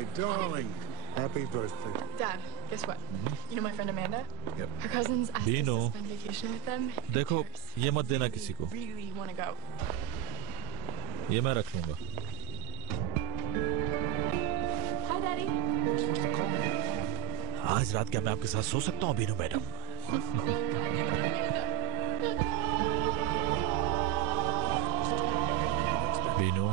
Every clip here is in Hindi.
my darling. Happy birthday. Dad, guess what? You know my friend Amanda? Yep. Her cousins asked us Dino. to spend vacation with them. देखो ये मत देना किसी को, Really want to go. ये मैं रख लूंगा। Hi, Daddy. आज रात क्या मैं आपके साथ सो सकता हूँ बीनू मैडम? बीनू,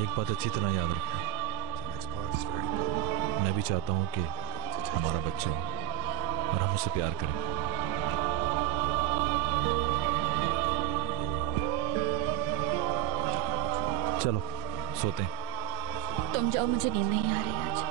एक बात अच्छी तरह याद रखना, मैं भी चाहता हूँ कि हमारा बच्चा हो और हम उसे प्यार करें। चलो सोते हैं। तुम जाओ, मुझे नींद नहीं आ रही आज।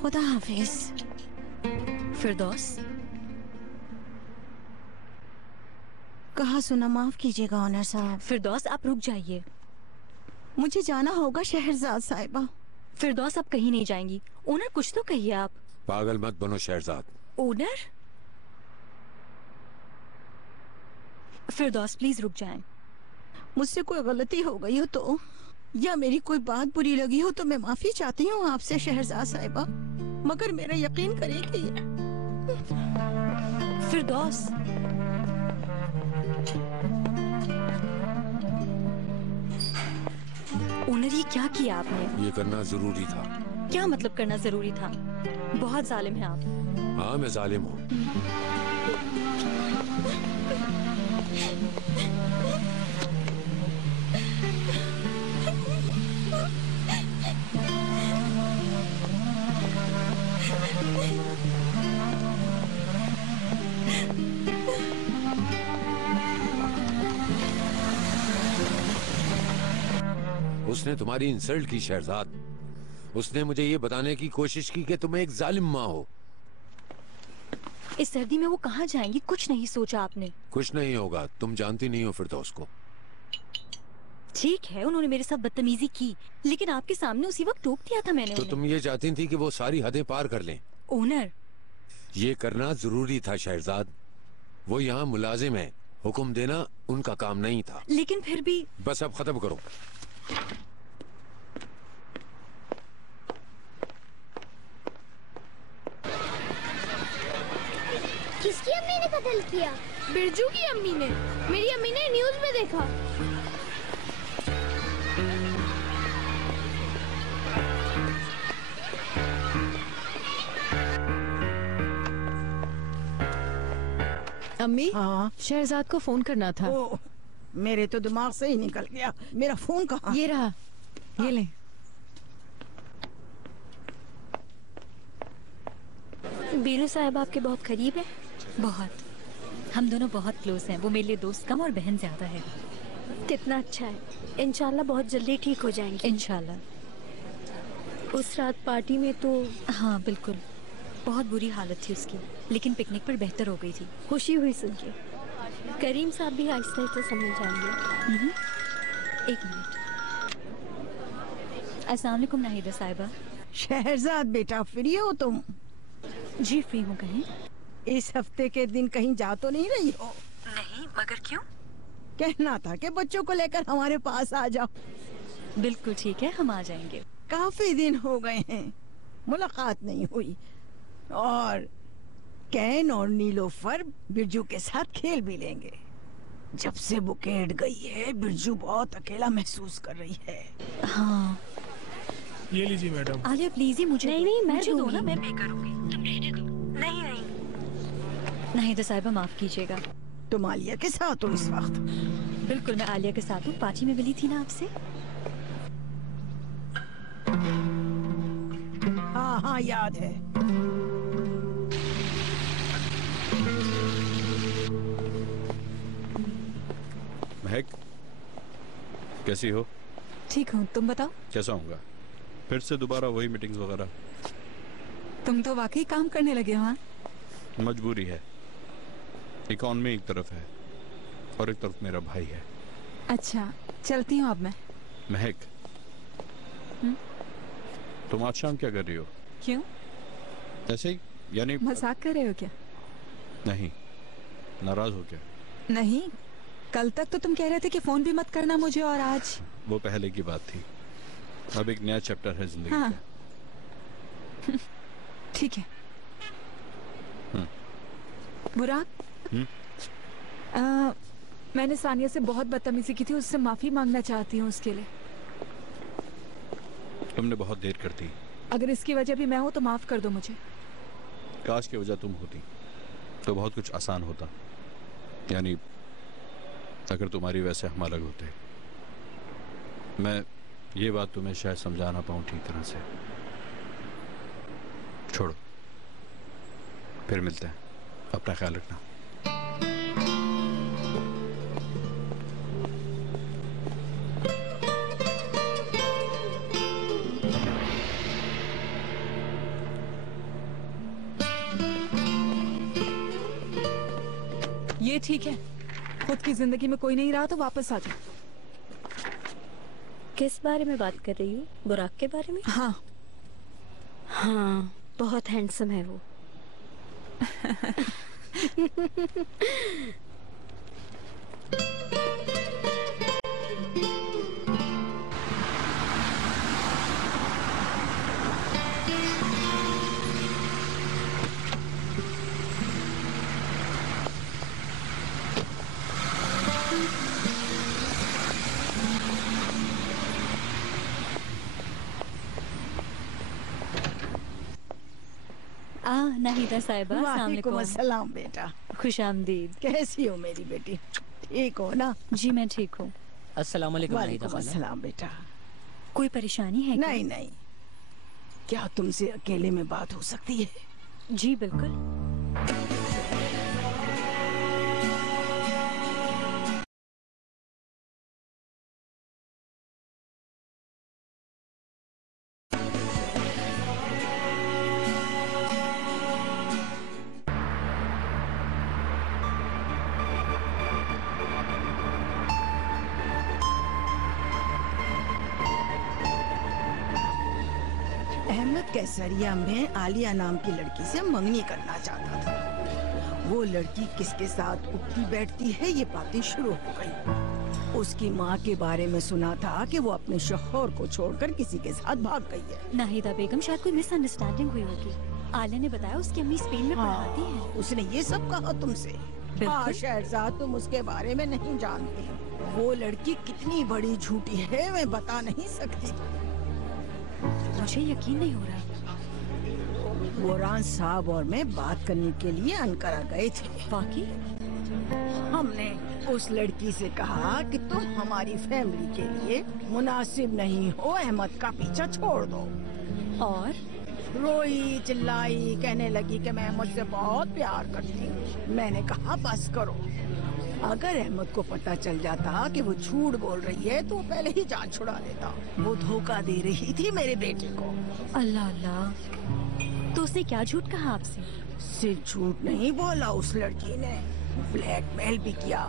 खुदा हाफिज। फिरदौस, कहा सुना, माफ कीजिएगा ऑनर साहब। फिरदौस आप रुक जाइए। मुझे जाना होगा शहरजाद साहिबा। फिरदौस आप कहीं नहीं जाएंगी। ओनर कुछ तो कहिए आप। पागल मत बनो शहरजाद। ओनर? फिरदौस प्लीज रुक जाएं। मुझसे कोई गलती हो गई हो तो, या मेरी कोई बात बुरी लगी हो तो मैं माफी चाहती हूँ आपसे शहरजाद साहिबा, मगर मेरा यकीन करेगी। फिरदौस, ओनर ये क्या किया आपने? ये करना जरूरी था। क्या मतलब करना जरूरी था? बहुत जालिम है आप। हाँ मैं जालिम हूँ। उसने तुम्हारी इंसल्ट की शहरजाद। उसने मुझे ये बताने की कोशिश की कि तुम एक जालिम माँ हो। इस सर्दी में वो कहाँ जाएंगी? कुछ नहीं सोचा आपने? कुछ नहीं होगा, तुम जानती नहीं हो फिरदौस को। ठीक है, उन्होंने मेरे साथ बदतमीजी की, लेकिन आपके सामने उसी वक्त टोक दिया था मैंने तो उन्हें। तुम ये चाहती थी कि वो सारी हदें पार कर लें। ओनर, ये करना जरूरी था शहरजाद। वो यहाँ मुलाजिम है, हुक्म देना उनका काम नहीं था। लेकिन फिर भी। बस अब खत्म करो। किसकी अम्मी ने कत्ल किया? बिरजू की अम्मी ने। मेरी अम्मी ने न्यूज़ में देखा। अम्मी, हाँ शहरजाद को फोन करना था। ओ, मेरे तो दिमाग से ही निकल गया। मेरा फोन कहाँ? ये रहा, ये ले। बीनू साहब आपके बहुत करीब है। बहुत, हम दोनों बहुत क्लोज हैं। वो मेरे लिए दोस्त कम और बहन ज्यादा है। कितना अच्छा है। इंशाल्लाह बहुत जल्दी ठीक हो जाएंगे। इंशाल्लाह। उस रात पार्टी में तो। हाँ बिल्कुल, बहुत बुरी हालत थी उसकी, लेकिन पिकनिक पर बेहतर हो गई थी। खुशी हुई सुन के। करीम साहब भी आहिस्ता आहिस्ता समझ जाएंगे। एक मिनट। अस्सलाम वालेकुम नाहिदा साहिबा। शहरजाद बेटा, फ्री हो तुम? जी फ्री हूँ। कहें? इस हफ्ते के दिन कहीं जा तो नहीं रही हो? नहीं, मगर क्यों? कहना था कि बच्चों को लेकर हमारे पास आ जाओ। बिल्कुल ठीक है, हम आ जाएंगे। काफी दिन हो गए हैं, मुलाकात नहीं हुई। और कैन और नीलोफर बिरजू के साथ खेल भी लेंगे। जब से बुकेट गई है, बिरजू बहुत अकेला महसूस कर रही है। हाँ, ये लीजिए मैडम। आलिया प्लीज ही मुझे नहीं, मैं मुझे दो दूंगी। ना, मैं पे करूंगी, तुम रहने दो। नहीं नाहिदा साहिबा माफ कीजिएगा। तुम आलिया के साथ हो इस वक्त? बिल्कुल मैं आलिया के साथ हूँ, पार्टी में मिली थी ना आपसे। हाँ हाँ याद है। महक, कैसी हो? ठीक हूँ, तुम बताओ। कैसा होऊंगा? फिर से दोबारा वही मीटिंग्स वगैरह? तुम तो वाकई काम करने लगे हो। हाँ, मजबूरी है। इकॉनमी एक तरफ है और एक तरफ मेरा भाई है। अच्छा चलती हूँ अब मैं। महक, तुम आज शाम क्या कर रही हो? क्यों? ऐसे ही, यानी मजाक कर रहे हो क्या? नहीं, नाराज हो क्या? नहीं, कल तक तो तुम कह रहे थे कि फोन भी मत करना मुझे, और आज? वो पहले की बात थी, अब एक नया चैप्टर है जिंदगी हाँ। का। ठीक है। बुराक, मैंने सानिया से बहुत बदतमीजी की थी, उससे माफी मांगना चाहती हूँ उसके लिए। तुमने बहुत देर कर दी। अगर इसकी वजह भी मैं हूँ तो माफ कर दो मुझे। काश की वजह तुम होती तो बहुत कुछ आसान होता, यानी अगर तुम्हारी वजह से हम अलग होते। मैं ये बात तुम्हें शायद समझा ना पाऊँ ठीक तरह से। छोड़ो, फिर मिलते हैं, अपना ख्याल रखना। ये ठीक है, खुद की जिंदगी में कोई नहीं रहा तो वापस आ जाओ। किस बारे में बात कर रही हूँ? बुराक के बारे में? हाँ हाँ, बहुत हैंडसम है वो। नाहिदा साहिबा, वालेकुम अस्सलाम बेटा। खुशामदीद। कैसी हो मेरी बेटी? ठीक हो ना? जी मैं ठीक हूँ। अस्सलाम वालेकुम नाहिदा खाला। अस्सलाम बेटा। कोई परेशानी है? नहीं नहीं, क्या तुमसे अकेले में बात हो सकती है? जी बिल्कुल। अहमद कैसरिया में आलिया नाम की लड़की से मंगनी करना चाहता था। वो लड़की किसके साथ उठती बैठती है ये बातें शुरू हो गई। उसकी माँ के बारे में सुना था कि वो अपने शौहर को छोड़कर किसी के साथ भाग गई है। नाहिदा बेगम, शायद कोई मिसअंडरस्टैंडिंग हुई होगी। आलिया ने बताया उसकी अम्मी स्पेन में पढ़ाती हैं। उसने ये सब कहा तुमसे? हाँ शहरजाद, तुम उसके बारे में नहीं जानती। वो लड़की कितनी बड़ी झूठी है मैं बता नहीं सकती। मुझे यकीन नहीं हो रहा। बोरान साहब और मैं बात करने के लिए अनकरा गए थे। वाकई? हमने उस लड़की से कहा कि तुम हमारी फैमिली के लिए मुनासिब नहीं हो, अहमद का पीछा छोड़ दो। और रोई चिल्लाई, कहने लगी कि मैं अहमद से बहुत प्यार करती हूँ। मैंने कहा बस करो। अगर अहमद को पता चल जाता कि वो झूठ बोल रही है तो पहले ही जान छुड़ा देता। वो धोखा दे रही थी मेरे बेटे को। अल्लाह अल्लाह, तो उसने क्या झूठ कहा आपसे? सिर्फ झूठ नहीं बोला, उस लड़की ने ब्लैकमेल भी किया।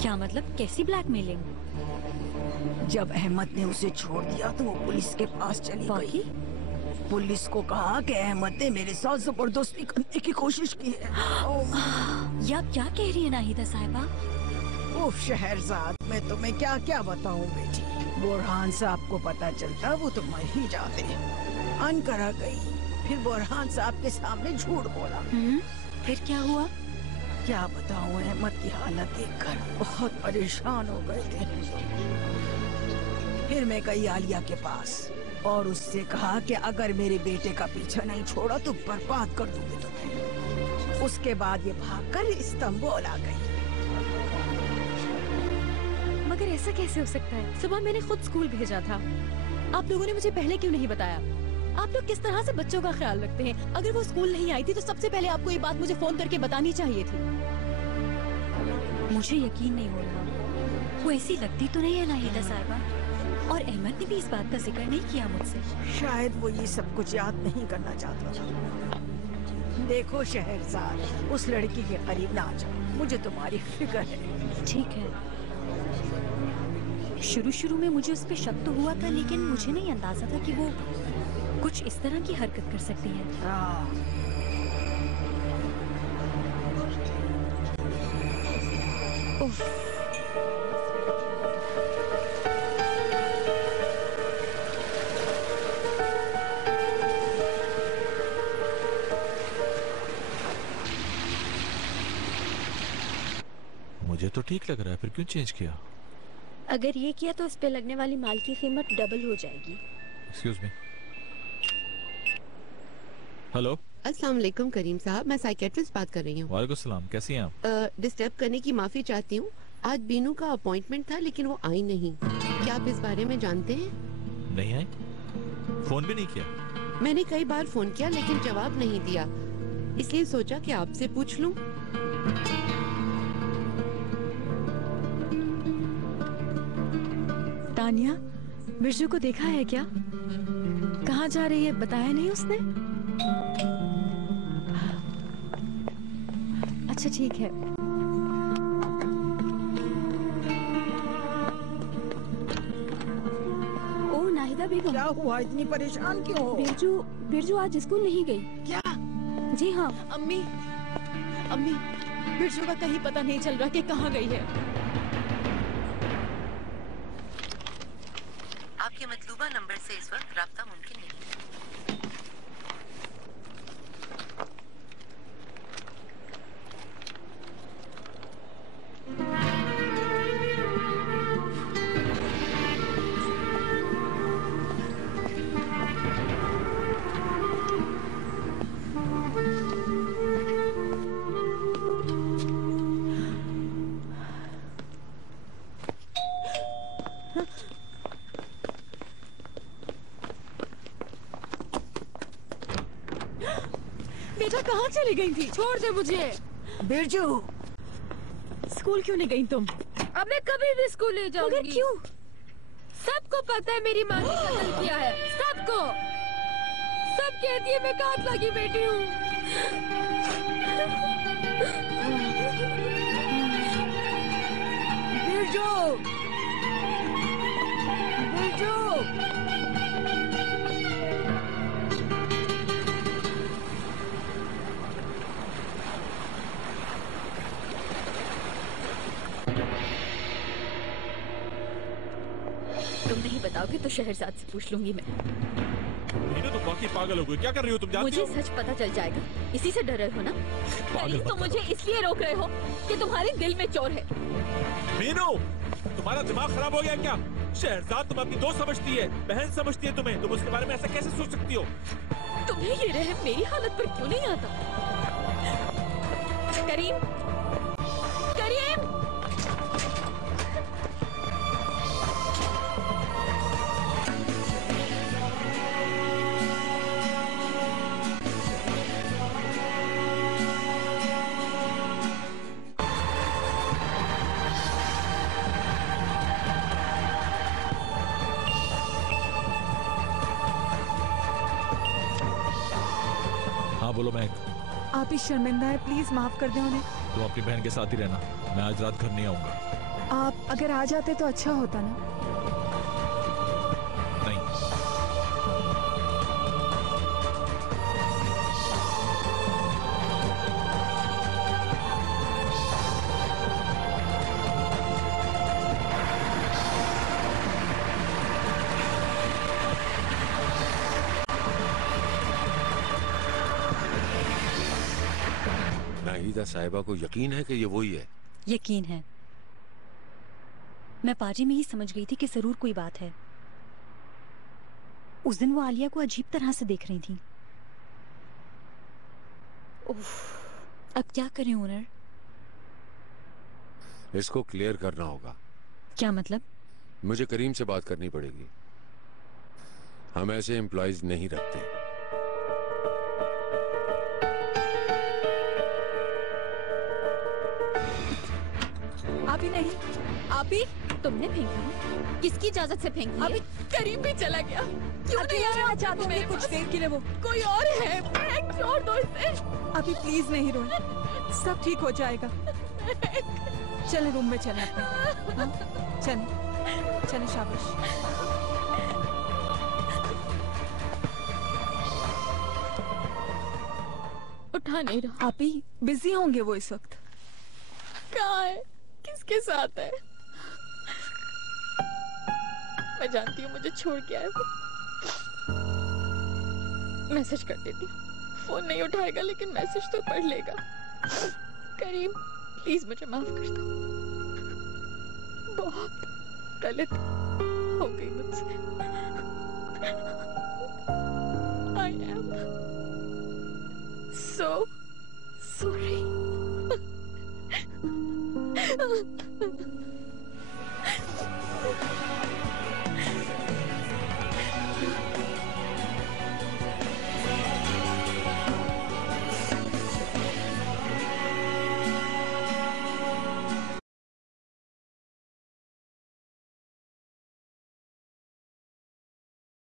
क्या मतलब? कैसी ब्लैकमेलिंग? जब अहमद ने उसे छोड़ दिया तो वो पुलिस के पास चली गई। पुलिस को कहा कि अहमद ने मेरे साथ जबरदस्ती करने की कोशिश की है। ये आप क्या कह रही है नाहिदा साहिबा? उफ शहरजाद, मैं तुम्हें क्या क्या बताऊं बेटी। बोरहान साहब को पता चलता वो तो मर ही जाते। अनकरा गई, फिर बोरहान साहब के सामने झूठ बोला। फिर क्या हुआ? क्या बताऊं, अहमद की हालत देखकर बहुत परेशान हो गए थे। फिर मैं गई आलिया के पास और उससे कहा कि अगर मेरे बेटे का पीछा नहीं छोड़ा तो बर्बाद कर दूंगी तुम्हें। उसके बाद ये भागकर इस्तांबुल आ गई। मगर ऐसा कैसे हो सकता है? सुबह मैंने खुद स्कूल भेजा था। आप लोगों ने मुझे पहले क्यों नहीं बताया? आप लोग किस तरह से बच्चों का ख्याल रखते हैं? अगर वो स्कूल नहीं आई थी तो सबसे पहले आपको ये बात मुझे फोन करके बतानी चाहिए थी। मुझे यकीन नहीं हो रहा। वो ऐसी लगती तो नहीं है नाहिदा साहिबा। और अहमद ने भी इस बात का जिक्र नहीं किया मुझसे। शायद वो ये सब कुछ याद नहीं करना चाहता था। देखो शहरजाद, उस लड़की के करीब ना आ जाओ, मुझे तुम्हारी फिक्र है। ठीक है। शुरू में मुझे उस पे शक तो हुआ था, लेकिन मुझे नहीं अंदाजा था कि वो कुछ इस तरह की हरकत कर सकती है। उफ। मुझे तो ठीक लग रहा है, फिर क्यों चेंज किया? अगर ये किया तो इस पे लगने वाली माल की कीमत डबल हो जाएगी। Excuse me. हेलो। अस्सलाम वालेकुम करीम साहब, मैं साइकेट्रिस्ट बात कर रही हूँ। वालेकुम सलाम, कैसी हैं आप? डिस्टर्ब करने की माफी चाहती हूँ। आज बीनू का अपॉइंटमेंट था लेकिन वो आई नहीं। क्या आप इस बारे में जानते हैं? नहीं आई? फोन भी नहीं किया? मैंने कई बार फोन किया लेकिन जवाब नहीं दिया, इसलिए सोचा कि आपसे पूछ लूं। तानिया, बिरजू को देखा है क्या? कहाँ जा रही है बताया नहीं उसने? अच्छा ठीक है। ओ नाहिदा बेगम, क्या हुआ? इतनी परेशान क्यों हो? बिरजू आज स्कूल नहीं गई। क्या? जी हाँ। अम्मी, बिरजू का कहीं पता नहीं चल रहा कि कहाँ गई है। आपके मतलूबा नंबर से इस वक्त राब्ता मुमकिन नहीं है। बेटा कहाँ चली गई थी? छोड़ दे मुझे। बिरजू, स्कूल क्यों नहीं गई तुम? अब मैं कभी भी स्कूल नहीं जाऊंगी। मगर क्यों? सबको पता है मेरी माँ ने कत्ल किया है, सबको। सब कहती है मैं कातला की बेटी हूँ। बिरजू, बिरजू। तुम नहीं बताओगे तो शहरजाद से पूछ लूंगी मैं। इन्हें तो बाकी पागल हो गई। क्या कर रही हो तुम? जानती मुझे हो? सच पता चल जाएगा, इसी से डर रहे हो ना? पागल तो मुझे इसलिए रोक रहे हो कि तुम्हारे दिल में चोर है। मीनू, तुम्हारा दिमाग खराब हो गया क्या? शहरजाद तुम अपनी दोस्त समझती है, बहन समझती है तुम्हें। तुम उसके बारे में ऐसा कैसे सोच सकती हो? तुम्हें ये रहम मेरी हालत पर क्यों नहीं आता? करीम, करीम! बोलो महक। आप ही शर्मिंदा है, प्लीज माफ कर दें उन्हें। तुम अपनी बहन के साथ ही रहना, मैं आज रात घर नहीं आऊंगा। आप अगर आ जाते तो अच्छा होता ना। नहीं। नाहिदा साहिबा को यकीन है कि ये वही है? यकीन है। मैं पाजी में ही समझ गई थी कि जरूर कोई बात है। उस दिन वो आलिया को अजीब तरह से देख रही थी। उफ, अब क्या करें ओनर? इसको क्लियर करना होगा। क्या मतलब? मुझे करीम से बात करनी पड़ेगी। हम ऐसे एम्प्लॉयज नहीं रखते। आप ही नहीं, आप ही तुमने फेंका? किसकी इजाजत से फेंकी? अभी करीम भी चला गया। क्यों नहीं आना चाहते थे कुछ देर के लिए? वो कोई और है, छोड़ दो इसे। अभी प्लीज नहीं रोए, सब ठीक हो जाएगा। चले रूम में चले अपने। हाँ? चले चले, शाबाश। उठा नहीं रहा। आप ही बिजी होंगे वो इस वक्त। कहाँ है? किसके साथ है? मैं जानती हूँ मुझे छोड़ के आया वो। मैसेज कर देती हूँ। फोन नहीं उठाएगा लेकिन मैसेज तो पढ़ लेगा। करीम प्लीज मुझे माफ कर दो। बहुत गलत हो गई मुझसे।